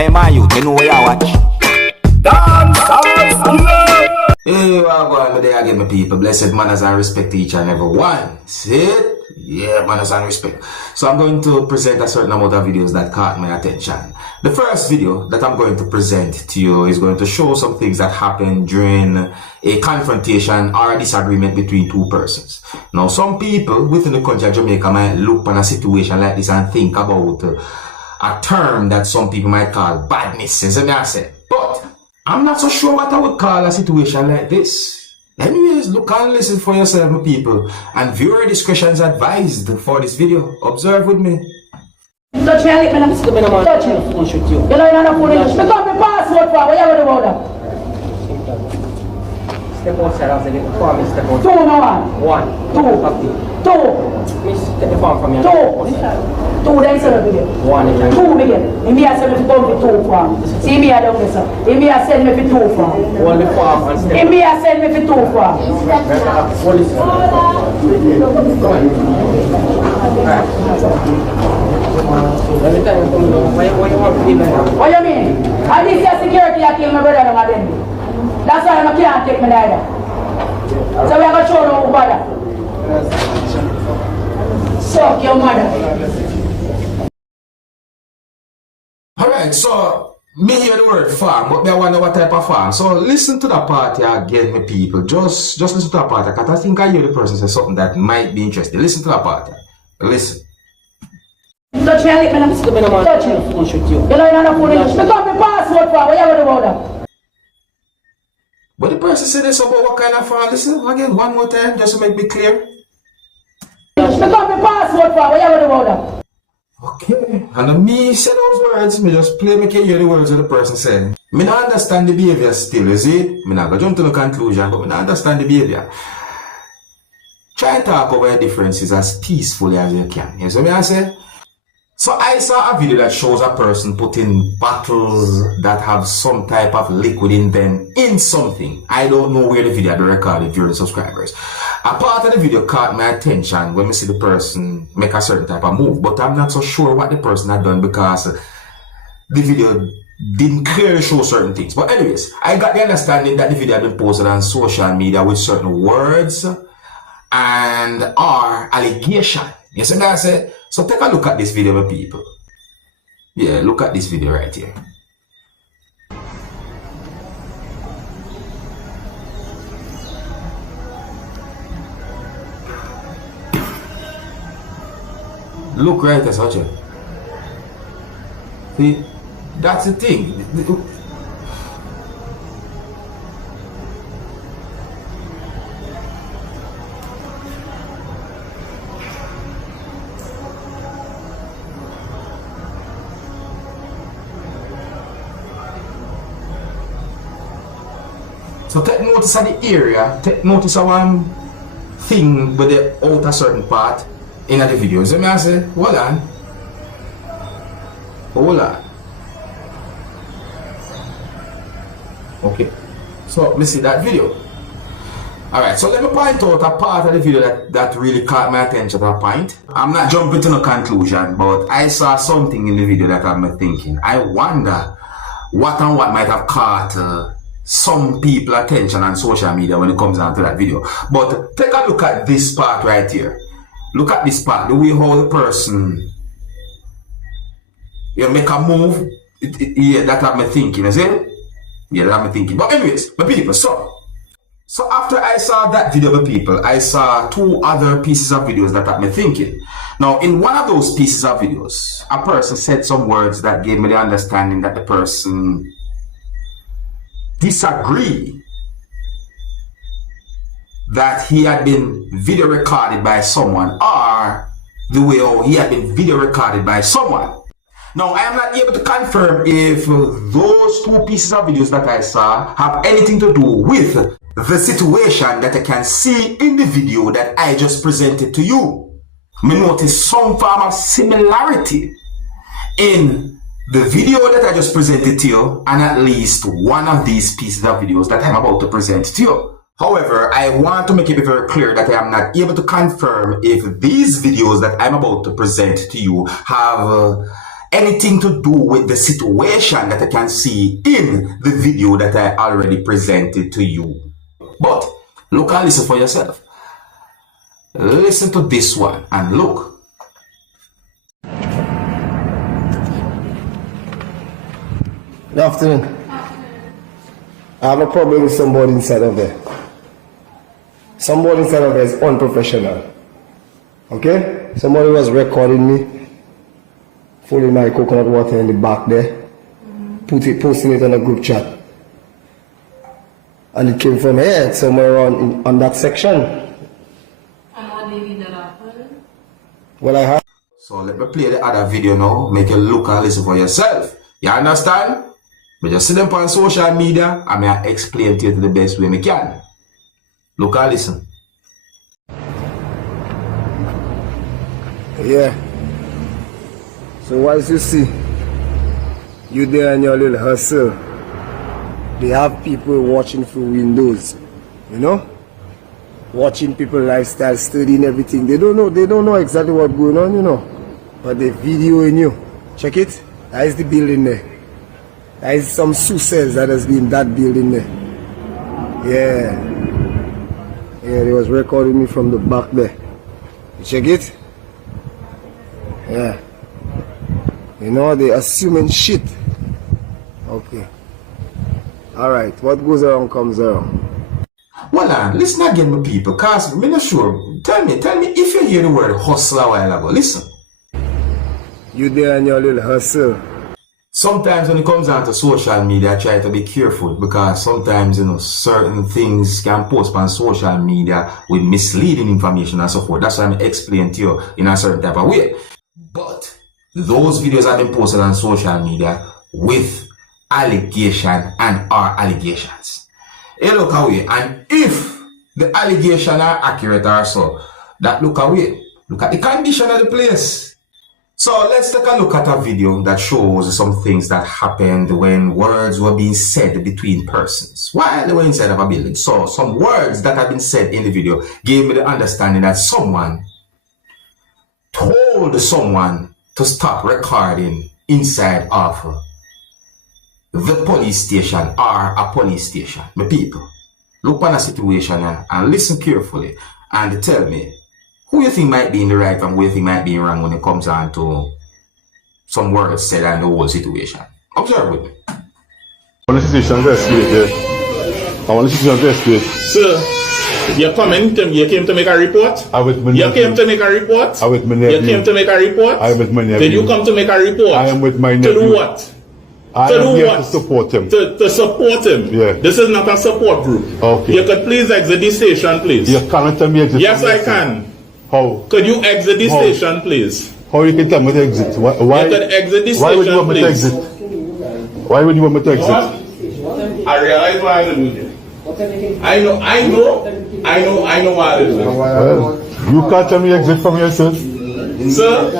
Hey man, you know where you watch? Dancehall skilla. Hey, what going on there again, my people? Blessed manners and respect to each and every one. See it? Yeah, manners and respect. So I'm going to present a certain amount of videos that caught my attention. The first video that I'm going to present to you is going to show some things that happened during a confrontation or a disagreement between two persons. Now, some people within the country of Jamaica might look on a situation like this and think about a term that some people might call badness. But I'm not so sure what I would call a situation like this. Anyways, look and listen for yourself, my people. And viewer discretion is advised for this video. Observe with me. Touch me, I listen to me, man. Touch me. I'll shoot you. You know you're not a phone. Pick up my passport for what you have about that. Step outside, I'll say the form is step outside. Two, no one. Two. Miss, take the form from you. Two, then send me video. One. Two, begin. He may have sent me to come for two form. See me, I don't listen. He may have sent me for two form. Hold the form and step. He may have sent me for two form. Hold this form. Every time you come down, why you want to be like that? What you mean? And this is security that killed my brother down again. That's why I can't take me either. So we are going to show you who bother. Suck your mother. Alright, so me hear the word farm, but me I wonder what type of farm. So listen to that part again, my people. Just listen to that part, because I think I hear the person say something that might be interesting. Listen to that part. Listen. Touch me, I listen to me, man. Touch me. I'll shoot you. You know you're not a phone. Pick up my passport for what you have about that. But the person said this about what kind of farm? Listen again, one more time, just to make me clear. Pick up my passport for what you have about that. Okay, and me say those words, me just play, make you hear the words of the person saying. Me not understand the behavior still, you see? Me not go jump to the conclusion, but me not understand the behavior. Try and talk over the differences as peacefully as you can. You see what I say? So I saw a video that shows a person putting bottles that have some type of liquid in them in something. I don't know where the video had been recorded during subscribers. A part of the video caught my attention when we see the person make a certain type of move, but I'm not so sure what the person had done because the video didn't clearly show certain things. But anyways, I got the understanding that the video had been posted on social media with certain words and or allegation. You see what I say? So take a look at this video, my people. Yeah, look at this video right here. Look right there, Sacha. See, that's the thing. So take notice of the area, take notice of one thing with the outer certain part in the video. So I say, hold on. Okay, so me see that video. Alright, so let me point out a part of the video that really caught my attention at a point. I'm not jumping to no conclusion, but I saw something in the video that I'm thinking. I wonder what might have caught some people attention on social media when it comes down to that video. But take a look at this part right here. Look at this part, the way how the person make a move. Yeah, that have me thinking, you see? Yeah, that have me thinking. But anyways, my people, so after I saw that video, my people, I saw two other pieces of videos that have me thinking. Now, in one of those pieces of videos, a person said some words that gave me the understanding that the person disagree that he had been video recorded by someone or the way he had been video recorded by someone. Now, I am not able to confirm if those two pieces of videos that I saw have anything to do with the situation that I can see in the video that I just presented to you. I notice some form of similarity in the video that I just presented to you and at least one of these pieces of videos that I'm about to present to you. However, I want to make it very clear that I am not able to confirm if these videos that I'm about to present to you have anything to do with the situation that I can see in the video that I already presented to you. But look and listen for yourself. Listen to this one and look. Good afternoon. I have a problem with somebody inside of there. Somebody inside of there is unprofessional. Okay? Somebody was recording me, filling my coconut water in the back there, posting it on a group chat. And it came from here, somewhere around on that section. And what day did that happen? Well, I have. So let me play the other video now. Make you look and listen for yourself. You understand? But just see them on social media and I explain to you the best way I can. Look and listen. Yeah. So as you see, you there in your little hustle. They have people watching through windows, you know? Watching people lifestyle, studying everything. They don't know exactly what's going on, you know. But they videoing you. Check it. That is the building there. There is some cells that has been in that building there. Yeah, they was recording me from the back there. You check it? Yeah. You know, they assuming shit. Okay. Alright, what goes around comes around. Well, listen again, my people, cause I'm not sure. Tell me if you hear the word hustle a while ago. Listen. You there in your little hustle. Sometimes when it comes down to social media, I try to be careful because sometimes, you know, certain things can post on social media with misleading information and so forth. That's why I'm explaining to you in a certain type of way. But those videos have been posted on social media with allegation and are allegations. Hey, look away. And if the allegations are accurate or so, that look away. Look at the condition of the place. So let's take a look at a video that shows some things that happened when words were being said between persons while they were inside of a building. So some words that have been said in the video gave me the understanding that someone told someone to stop recording inside of the police station or a police station. My people, look on a situation and listen carefully and tell me who you think might be in the right and who you think might be wrong when it comes on to some words said and the whole situation. Observe with me. I want the situation to escalate, yeah. I want the situation to escalate. Sir, you came to make a report? I with my You came to make a report? I with my nephew. You came to make a report? I am with my nephew. Did you come to make a report? I am with my nephew. To do what? I am here to support him. To support him? Yeah. This is not a support group. Okay. You could please exit the station, please. You cannot tell me exit. Yes, I can. How? Could you exit the How? station, please? How you can tell me to exit? Why? You could exit the Why would you station, want me to please. exit? Why would you want me to exit? I realize why I do this. I know why I do this. Well, you can't tell me exit from here, sir. Sir,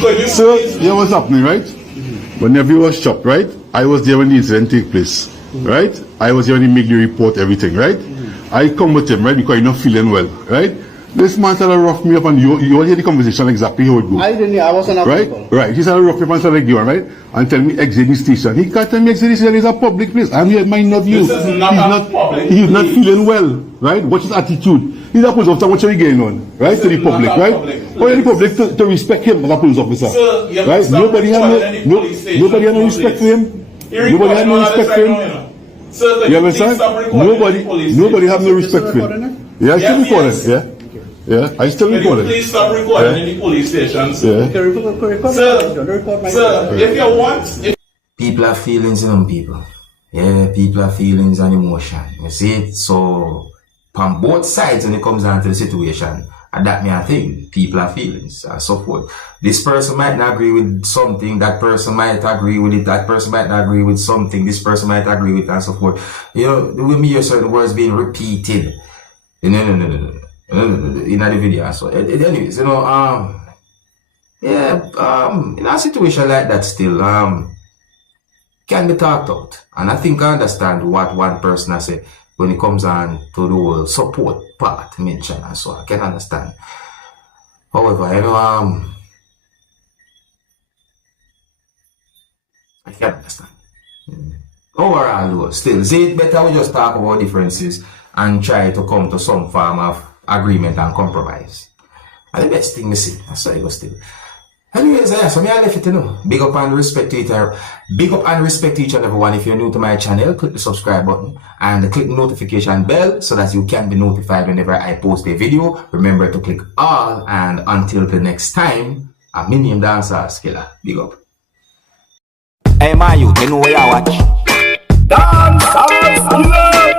could you Sir, please? here what's happening, right? Whenever you was chopped, right? I was there when the incident took place, right? I was there when he made the report, everything, right? I come with him, right? Because you're not feeling well, right? This man started to rough me up and you all hear the conversation exactly how it goes. I didn't, I wasn't Right? Right. He started to rough me up and started going, right? And tell me exit the station. He can't tell me exit the station. It's a public place. I'm here, my nephew. This is not a public He's not place. feeling well, right? Watch his attitude. He's a police officer. What's he going on, right? To the This is not public, a right? public For the public to respect him as a police officer. Sir, you have Right? to stop Nobody recording any police station, nobody had no respect for him. Nobody had no respect for him. Sir, could You you please understand? stop recording any police Nobody have no This is respect for recording him. Yeah, I still Yes, recording, yes. yeah. Yeah, I still Can you recording. please stop recording any police stations? Yeah. Okay, record my Sir, if you want, People have feelings, you know, people. Yeah, people have feelings and emotion. You see it? So, from both sides when it comes down to the situation, and that may I think, people have feelings and so forth. This person might not agree with something, that person might agree with it, that person might not agree with something, this person might agree with it and so forth. You know, when me hear certain words being repeated, in the video. So, anyways, you know, in a situation like that still, can be talked out. And I think I understand what one person has said when it comes on to the whole support part mentioned and so I can understand. However, you know, I can understand. Overall, though, still, see, it better we just talk about differences and try to come to some form of agreement and compromise. And the best thing we see, that's why I go still. Anyways, yeah, so me I left it, you know. Big up and respect to each and everyone. If you're new to my channel, click the subscribe button and click the notification bell so that you can be notified whenever I post a video. Remember to click all, and until the next time, I'm my name Dancehall Skilla. Big up. Hey, my youth, you know where you watch. Dancehall skilla.